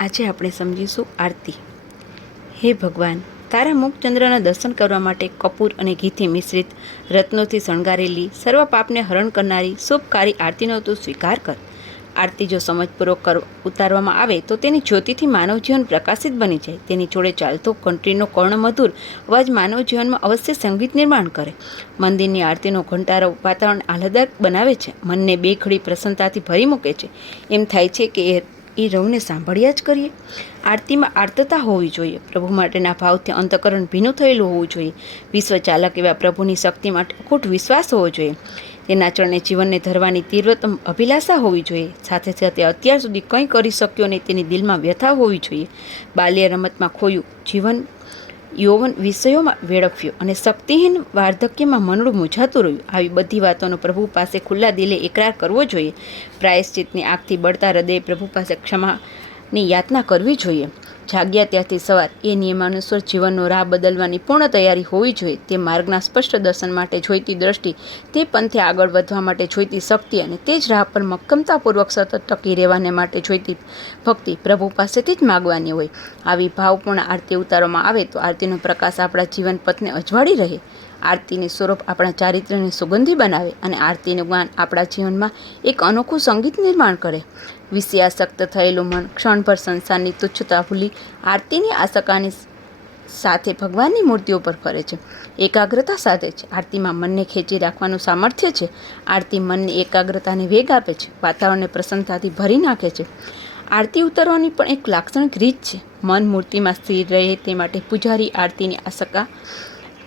આજે આપણે સમજીશું આરતી। હે ભગવાન, તારા મુખચંદ્રના દર્શન કરવા માટે કપૂર અને ઘીથી મિશ્રિત રત્નોથી શણગારેલી સર્વ પાપને હરણ કરનારી શુભકારી આરતીનો તું સ્વીકાર કર। આરતી જો સમજપૂર્વક ઉતારવામાં આવે તો તેની જ્યોતિથી માનવ જીવન પ્રકાશિત બની જાય। તેની જોડે ચાલતો ઘંટડીનો કર્ણમધુર અવાજ માનવ જીવનમાં અવશ્ય સંગીત નિર્માણ કરે। મંદિરની આરતીનો ઘંટારો વાતાવરણ આહ્લાદક બનાવે છે, મનને બે ઘડી પ્રસન્નતાથી ભરી મૂકે છે। એમ થાય છે કે એ રવને સાંભળ્યા જ કરીએ। આરતીમાં આર્તતા હોવી જોઈએ, પ્રભુ માટેના ભાવથી અંતકરણ ભીનું થયેલું હોવું જોઈએ। વિશ્વ ચાલક એવા પ્રભુની શક્તિ માટે અખૂટ વિશ્વાસ હોવો જોઈએ। તેના ચરણે જીવનને ધરવાની તીવ્રતમ અભિલાષા હોવી જોઈએ। સાથે સાથે અત્યાર સુધી કંઈ કરી શક્યો નહીં તેની દિલમાં વ્યથા હોવી જોઈએ। બાલ્ય રમતમાં ખોયું જીવન, યૌવન વિષયોમાં વેડફ્યો અને શક્તિહીન વાર્ધક્યમાં મનડું મૂંઝાતું રહ્યું। આવી બધી વાતોનો પ્રભુ પાસે ખુલ્લા દિલે એકરાર કરવો જોઈએ। પ્રાયશ્ચિતની આગથી બળતા હૃદયે પ્રભુ પાસે ક્ષમાની યાતના કરવી જોઈએ। જાગ્યા ત્યાંથી સવાર એ નિયમાનુસાર જીવનનો રાહ બદલવાની પૂર્ણ તૈયારી હોવી જોઈએ। તે માર્ગના સ્પષ્ટ દર્શન માટે જોઈતી દ્રષ્ટિ, તે પંથે આગળ વધવા માટે જોઈતી શક્તિ અને તે જ રાહ પર મક્કમતાપૂર્વક સતત ટકી રહેવાને માટે જોઈતી ભક્તિ પ્રભુ પાસેથી જ માગવાની હોય। આવી ભાવપૂર્ણ આરતી ઉતારવામાં આવે તો આરતીનો પ્રકાશ આપણા જીવન પથને અજવાળી રહે, આરતીની સ્વરૂપ આપણા ચારિત્ર્યને સુગંધી બનાવે અને આરતીનું જ્ઞાન આપણા જીવનમાં એક અનોખું સંગીત નિર્માણ કરે। વિષયાસક્ત થયેલું મન ક્ષણભર સંસારની તુચ્છતા ભૂલી આરતીની આસક્તિની સાથે ભગવાનની મૂર્તિઓ પર ફરે છે। એકાગ્રતા સાથે જ આરતીમાં મનને ખેંચી રાખવાનું સામર્થ્ય છે। આરતી મનની એકાગ્રતાને વેગ આપે છે, વાતાવરણને પ્રસન્નતાથી ભરી નાખે છે। આરતી ઉતારવાની પણ એક લાક્ષણિક રીત છે। મન મૂર્તિમાં સ્થિર રહે તે માટે પૂજારી આરતીની આસક્તિ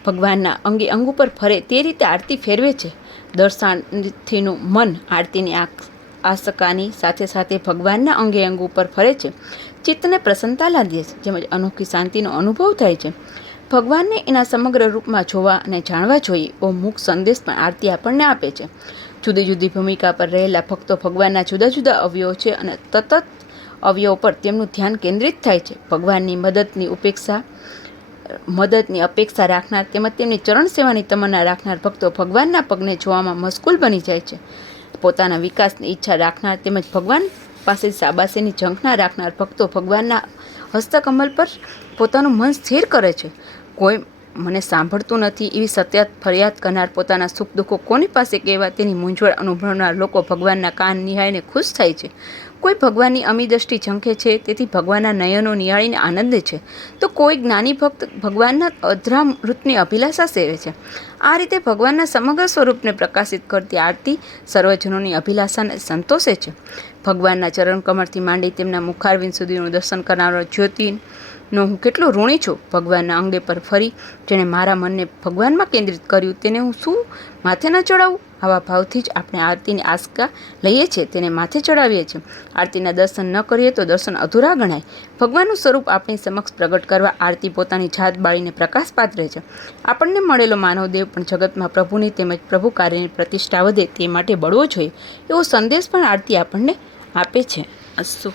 ભગવાનના અંગે અંગ ઉપર ફરે તે રીતે આરતી ફેરવે છે। દર્શનાર્થીનું મન આરતીની આસક્તિની સાથે સાથે ભગવાનના અંગે અંગ ઉપર ફરે છે, ચિત્તને પ્રસન્નતા લાદે છે, જેમ અનોખી શાંતિનો અનુભવ થાય છે। ભગવાનને એના સમગ્ર રૂપમાં જોવા અને જાણવા જોઈએ એવો મુખ સંદેશ પણ આરતી આપણને આપે છે। જુદી જુદી ભૂમિકા પર રહેલા ભક્તો ભગવાનના જુદા જુદા અવયવો છે અને તત્ત અવયવો પર તેમનું ધ્યાન કેન્દ્રિત થાય છે। ભગવાનની મદદની અપેક્ષા રાખનાર તેમજ તેમની ચરણ સેવાની તમન્ના રાખનાર ભક્તો ભગવાનના પગને જોવામાં મશગુલ બની જાય છે। પોતાના વિકાસની ઈચ્છા રાખનાર તેમજ ભગવાન પાસે શાબાશીની ઝંખના રાખનાર ભક્તો ભગવાનના હસ્તકમલ પર પોતાનું મન સ્થિર કરે છે। કોઈ મને સાંભળતું નથી એવી સતત ફરિયાદ કરનાર, પોતાના સુખ દુઃખો કોની પાસે કહેવા તેની મૂંઝવણ અનુભવનાર લોકો ભગવાનના કાન નિહાળીને ખુશ થાય છે। કોઈ ભગવાનની અમી દ્રષ્ટિ ઝંખે છે તેથી ભગવાનના નયનો નિહાળીને આનંદે છે, તો કોઈ જ્ઞાની ભક્ત ભગવાનના અધરામૃતની અભિલાષા સેવે છે। આ રીતે ભગવાનના સમગ્ર સ્વરૂપને પ્રકાશિત કરતી આરતી સર્વજનોની અભિલાષાને સંતોષે છે। ભગવાનના ચરણકમળથી માંડી તેમના મુખારવિંદ સુધીનું દર્શન કરનારો જ્યોતિનો હું કેટલો ઋણી છું। ભગવાનના અંગે પર ફરી જેણે મારા મનને ભગવાનમાં કેન્દ્રિત કર્યું તેને હું શું માથે ન ચડાવું? આવા ભાવથી જ આપણે આરતીની આસ્કા લઈએ છીએ, તેને માથે ચડાવીએ છીએ। આરતીના દર્શન ન કરીએ તો દર્શન અધૂરા ગણાય। ભગવાનનું સ્વરૂપ આપણી સમક્ષ પ્રગટ કરવા આરતી પોતાની જાત બાળીને પ્રકાશ પાથરે છે। આપણને મળેલો માનવદેહ પણ જગતમાં પ્રભુની તેમજ પ્રભુ કાર્યની પ્રતિષ્ઠા વધે તે માટે બળવો જોઈએ એવો સંદેશ પણ આરતી આપણને આપે છે। અસ્તુ।